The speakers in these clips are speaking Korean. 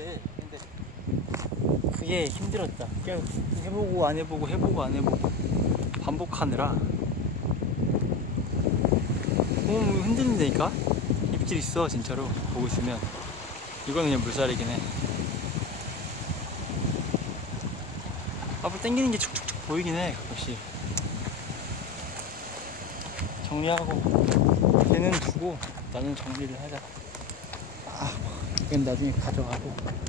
돼. 근데 그게 힘들었다. 그냥 해보고 안 해보고 해보고 안 해보고 반복하느라 너무 흔들린다니까? 입질 있어 진짜로. 보고 있으면 이건 그냥 물살이긴 해. 앞으로 당기는 게 촉촉촉 보이긴 해 가끔씩. 정리하고 걔는 두고 나는 정리를 하자. 걔는 나중에 가져가고.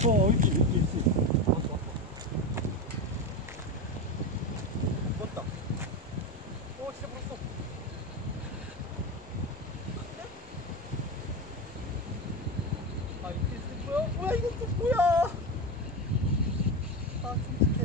있지. 왔어. 왔다. 진짜 물었어. 이게 슬퍼요? 뭐야, 이건 또 뭐야? 끔찍해.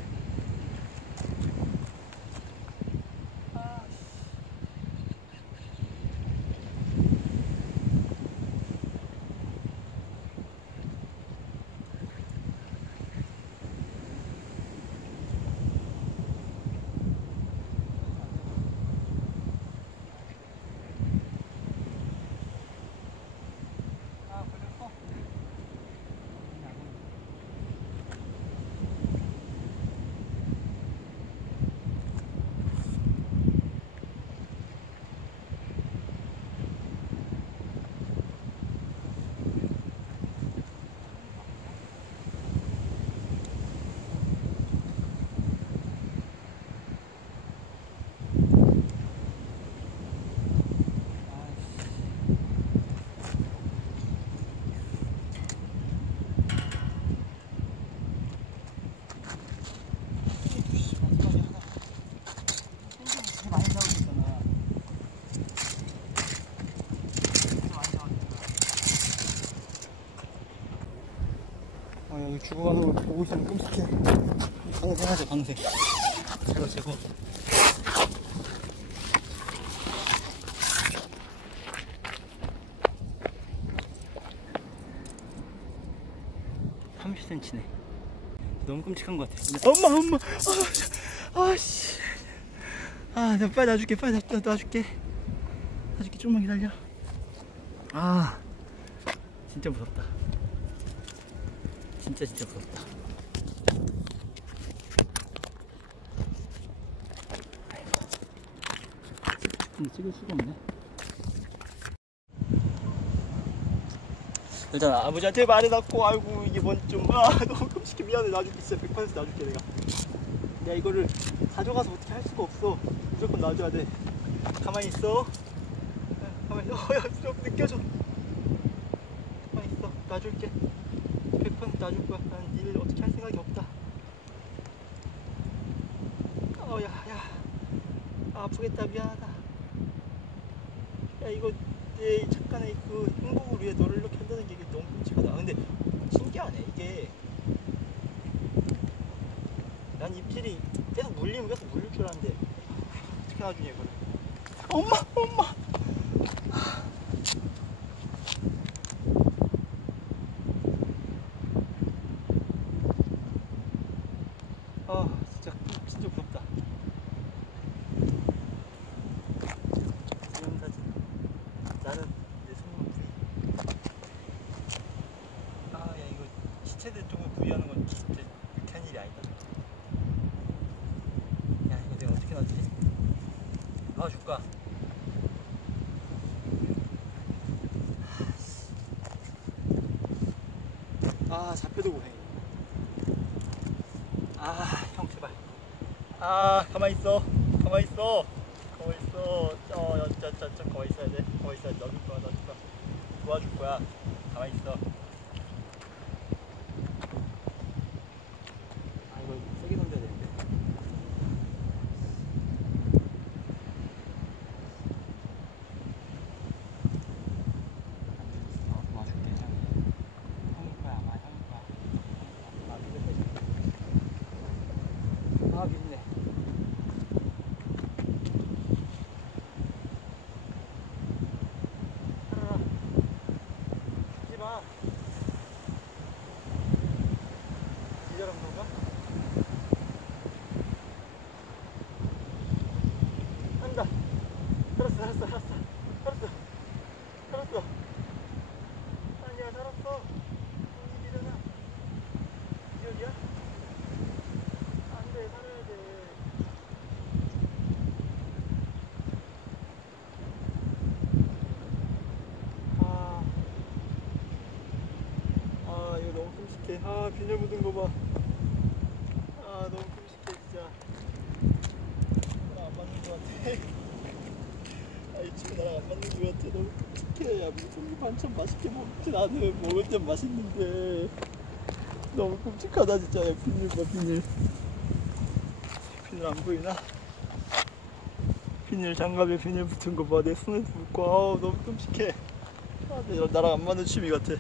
여기 죽어가는 걸 보고 있으면 끔찍해. 방생 하자, 방생. 제거. 30cm네. 너무 끔찍한 것 같아. 엄마! 씨. 내가 빨리 놔줄게, 놔줄게. 좀만 기다려. 진짜 무섭다. 진짜 무섭다. 근데 찍을 수가 없네. 일단 아버지한테 말해놨고, 아이고 이게 뭔 좀 너무 끔찍해. 미안해. 놔줄게. 진짜 100% 놔줄게. 내가 이거를 가져가서 어떻게 할 수가 없어. 무조건 놔줘야 돼. 가만히 있어. 가만히 있어. 야, 좀 느껴져. 가만히 있어. 놔줄게. 100% 놔줄 거야. 난 니를 어떻게 할 생각이 없다. 아프겠다. 미안하다. 야, 이거 내 잠깐의 그 행복을 위해 너를 이렇게 한다는 게 너무 끔찍하다. 근데 신기하네. 이게 난 입질이 계속 물리면 계속 물릴 줄 알았는데 어떻게 놔주냐 이거를. 엄마! 진짜 무섭다. 기념사진. 나는 내 손으로 부위. 야, 이거 시체들 쪽으로 부위하는 건 진짜 유쾌한 일이 아니다. 야, 이거 내가 어떻게 놔주지? 줄까? 잡혀도 고생해. 형 제발. 가만히 있어. 가만히 있어. 가만히 있어야 돼. 놔줄 거야. 도와줄 거야. 가만히 있어. 이거 세게 던져야 되는데. 도와줄게. 형일 거야. 아마 형일 거야. 믿네. 하지마. 끔찍해. 아 비늘 묻은 거 봐. 아 너무 끔찍해 진짜. 나랑 안 맞는 거 같아. 아 이 친구 나랑 안 맞는 거 같아. 너무 끔찍해. 야 물고기 반찬 맛있게 먹지. 나는 먹을 땐 맛있는데 너무 끔찍하다 진짜. 야, 비늘 봐 비늘. 비늘 안 보이나? 비닐 장갑에 비닐 붙은 거 봐. 내 손에 붙고 아우 너무 끔찍해. 아, 나랑 안 맞는 취미 같아.